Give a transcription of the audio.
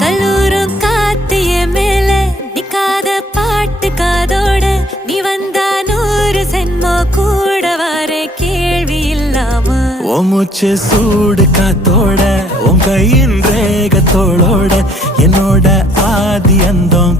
கல்லூரும் காத்திய மேல நிக்காத பாட்டு காதோட நீ வந்தா 100 சென்மோ கூட வர கேள்வி இல்லாம மூச்சு சூடு காத்தோட உன் கையின் ரேகத்தோளோட என்னோட ஆதி அந்தம்